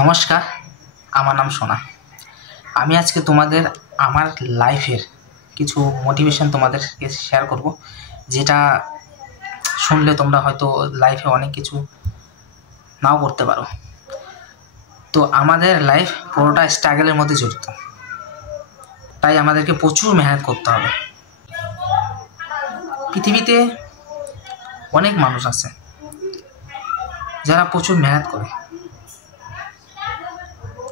নমস্কার, আমার নাম সোনা। আমি আজকে তোমাদের আমার লাইফের কিছু মোটিভেশন তোমাদেরকে শেয়ার করব, যেটা শুনলে তোমরা হয়তো লাইফে অনেক কিছু নাও করতে পারো। তো আমাদের লাইফ পুরোটা স্ট্রাগলের মধ্যে জড়িত, তাই আমাদেরকে প্রচুর মেহনত করতে হবে। পৃথিবীতে অনেক মানুষ আছে যারা প্রচুর মেহনত করে,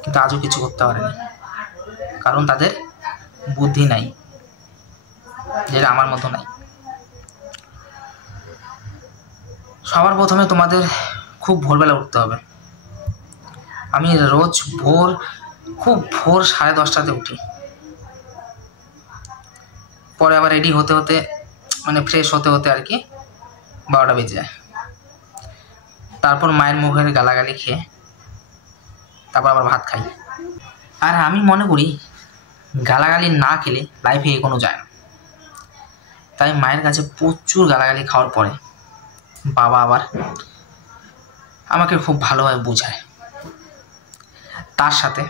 কিন্তু আজও কিছু করতে পারেনি, কারণ তাদের বুদ্ধি নাই, যেটা আমার মতো নাই। সবার প্রথমে তোমাদের খুব ভোরবেলা উঠতে হবে। আমি রোজ ভোর 10:30 উঠি। পরে আবার রেডি হতে হতে ফ্রেশ হতে হতে আর কি 12টা বেজে যায়। তারপর মায়ের মুখের গালাগালি খেয়ে তারপর আবার ভাত খাই। আর আমি মনে করি গালাগালি না খেলে লাইফে এগোনো যায় না। তাই মায়ের কাছে প্রচুর গালাগালি খাওয়ার পরে বাবা আবার আমাকে খুব ভালোভাবে বোঝায়, তার সাথে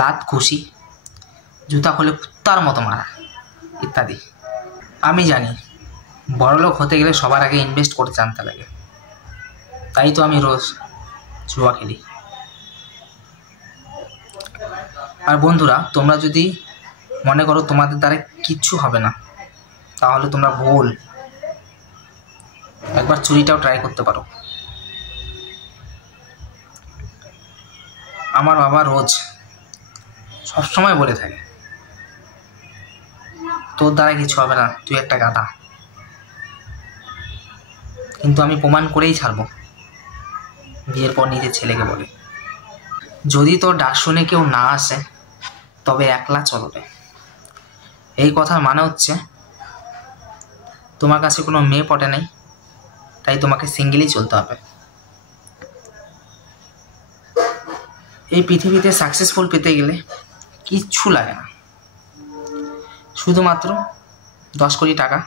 লাত ঘুষি, জুতা খুলে কুত্তার মতো মারা ইত্যাদি। আমি জানি বড়লোক হতে গেলে সবার আগে ইনভেস্ট করতে জানতে লাগে, তাই তো আমি রোজ জুয়া খেলি। আর বন্ধুরা, তোমরা যদি মনে করো তোমাদের দ্বারা কিচ্ছু হবে না, তাহলে তোমরা ভুল। একবার চুরিটাও ট্রাই করতে পারো। আমার বাবা রোজ সবসময় বলে থাকে, তোর দ্বারা কিছু হবে না, তুই একটা গাধা। কিন্তু আমি প্রমাণ করেই ছাড়বো। বিয়ের পর নিজের ছেলেকে বলে, যদি তোর ডাক শুনে কেউ না আসে তবে একলা চলবে। এই কথার মানে হচ্ছে তোমার কাছে কোনো মেয়ে পটে নাই, তাই তোমাকে সিঙ্গেলই চলতে হবে। এই পৃথিবীতে সাকসেসফুল পেতে গেলে কিচ্ছু লাগে না, শুধুমাত্র 10 কোটি টাকা,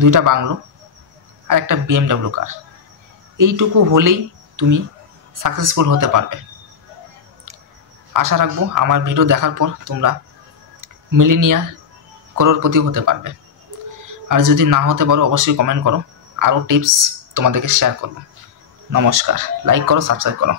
2টা বাংলো আর একটা BMW কার। এইটুকু হলেই তুমি সাকসেসফুল হতে পারবে। আশা রাখবো আমার ভিডিও দেখার পর তোমরা মিলিনিয়ার, করোড়পতি হতে পারবে। আর যদি না হতে পারো অবশ্যই কমেন্ট করো, আরও টিপস তোমাদেরকে শেয়ার করবো। নমস্কার, লাইক করো, সাবস্ক্রাইব করো।